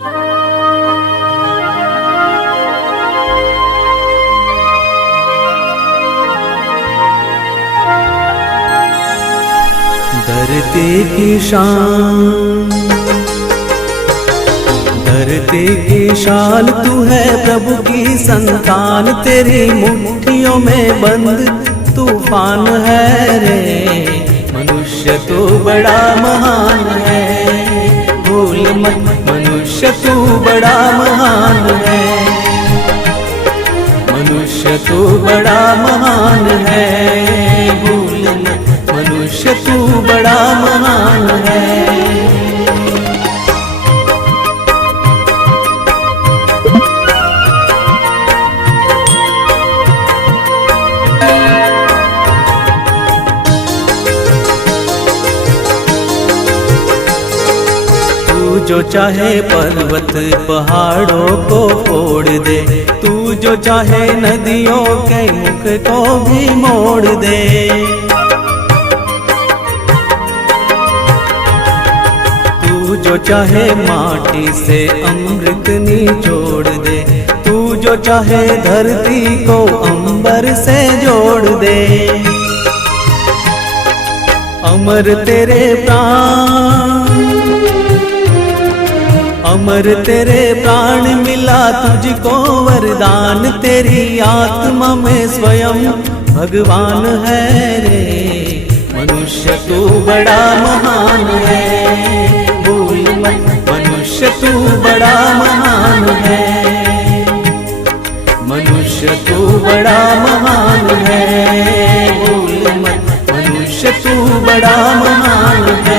धरती की शान, धरती की शान तू है, प्रभु की संतान, तेरी मुट्ठियों में बंद तूफान है रे। मनुष्य तू बड़ा महान है, भूल मत मनुष्य तू बड़ा महान है। मनुष्य तू बड़ा महान है, भूल मत मनुष्य तू बड़ा महान है। तू जो चाहे पर्वत पहाड़ों को फोड़ दे, तू जो चाहे नदियों के मुख को भी मोड़ दे। तू जो चाहे माटी से अमृत निचोड़ दे, तू जो चाहे धरती को अंबर से जोड़ दे। अमर तेरे प्राण, अमर तेरे प्राण मिला तुझको वरदान, तेरी आत्मा में स्वयं भगवान है रे। मनुष्य तू बड़ा महान है, भूल मत मनुष्य तू बड़ा महान है। मनुष्य तू बड़ा महान है, भूल मत मनुष्य तू बड़ा महान है।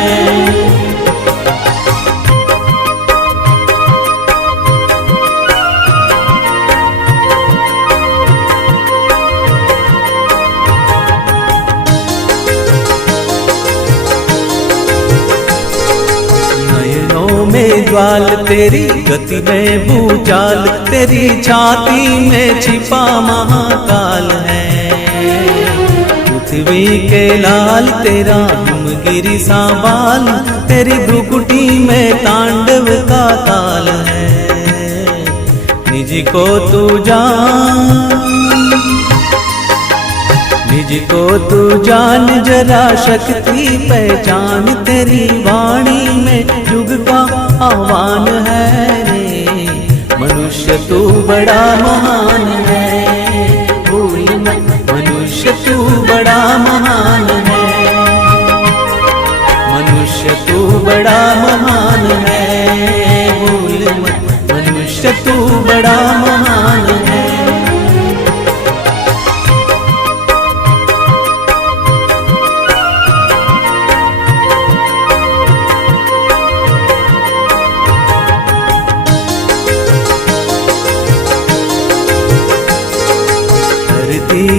में ज्वाल तेरी गति में भूचाल, तेरी छाती में छिपा महाकाल है। पृथ्वी के लाल तेरा हिमगिरी सा बाल, तेरी भ्रुकुटी में तांडव का ताल है। निज को तू जान, निज को तू जान जरा शक्ति पहचान, तेरी वाणी में युग का आह्वान है रे। मनुष्य तू बड़ा महान है, भूल मत मनुष्य तू बड़ा महान है। मनुष्य तू बड़ा महान है, भूल मत मनुष्य तू बड़ा महान है।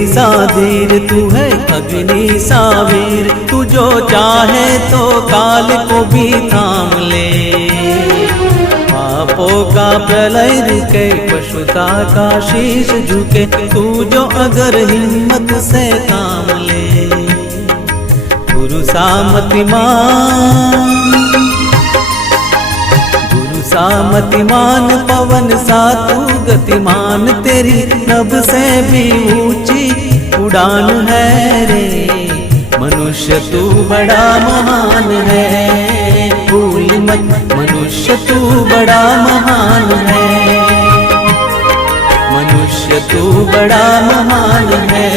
सा धीर तू है अग्नि सा वीर, तू जो चाहे तो काल को भी थाम ले। पापों का प्रलय रुके, पशुता का शीश झुके, तू जो अगर हिम्मत से काम ले। गुरु सा मतिमान, सा मतिमान, पवन सा तू गतिमान, तेरी नभ से भी ऊंची उड़ान है रे। मनुष्य तू बड़ा महान है, भूल मत मनुष्य तू बड़ा महान है। मनुष्य तू बड़ा महान है,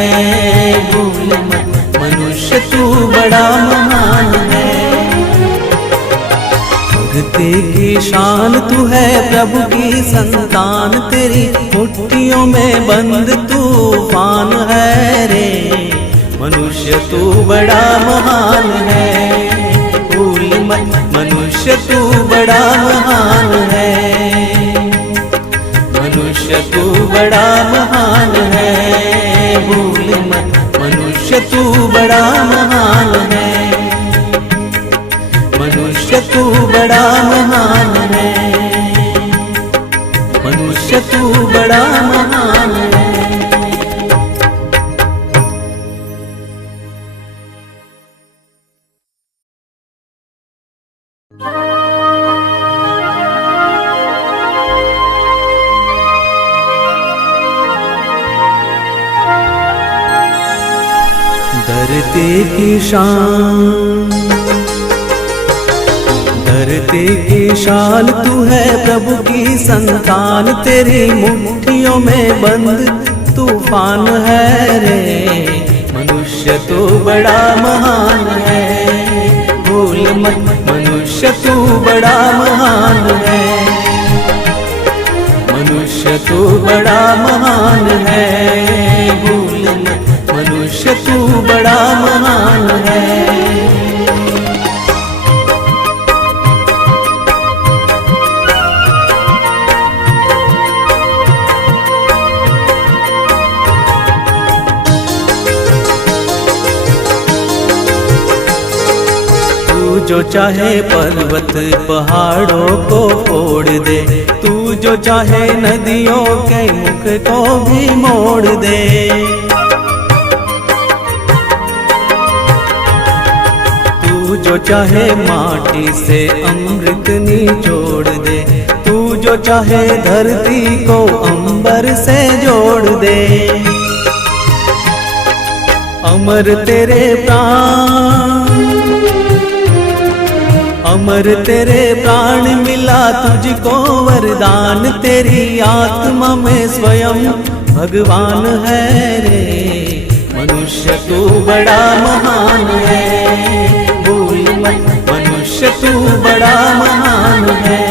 भूल मत मनुष्य तू बड़ा महान है। भक्ति की शान तू है, प्रभु की संतान, तेरी मुट्ठियों में बंद तूफान है रे। मनुष्य तू बड़ा महान है, भूल मत मनुष्य तू बड़ा महान है। मनुष्य तू बड़ा महान है, भूल मत मनुष्य तू बड़ा महान है। मनुष्य तू बड़ा महान है, मनुष्य तू बड़ा महान है। धरती की शान, धरती की शान तू है प्रभु की संतान, तेरी मुट्ठियों में बंद तूफान है रे। मनुष्य तू बड़ा महान है, भूल मत मनुष्य तू बड़ा महान है, मनुष्य तू बड़ा महान है, भूल मत मनुष्य तू बड़ा महान है। जो चाहे पर्वत पहाड़ों को फोड़ दे, तू जो चाहे नदियों के मुख को भी मोड़ दे। तू जो चाहे माटी से अमृत निचोड़ दे, तू जो चाहे धरती को अंबर से जोड़ दे। अमर तेरे प्राण, अमर तेरे प्राण मिला तुझको वरदान, तेरी आत्मा में स्वयं भगवान है रे। मनुष्य तू बड़ा महान है, भूल मत मनुष्य तू बड़ा महान है।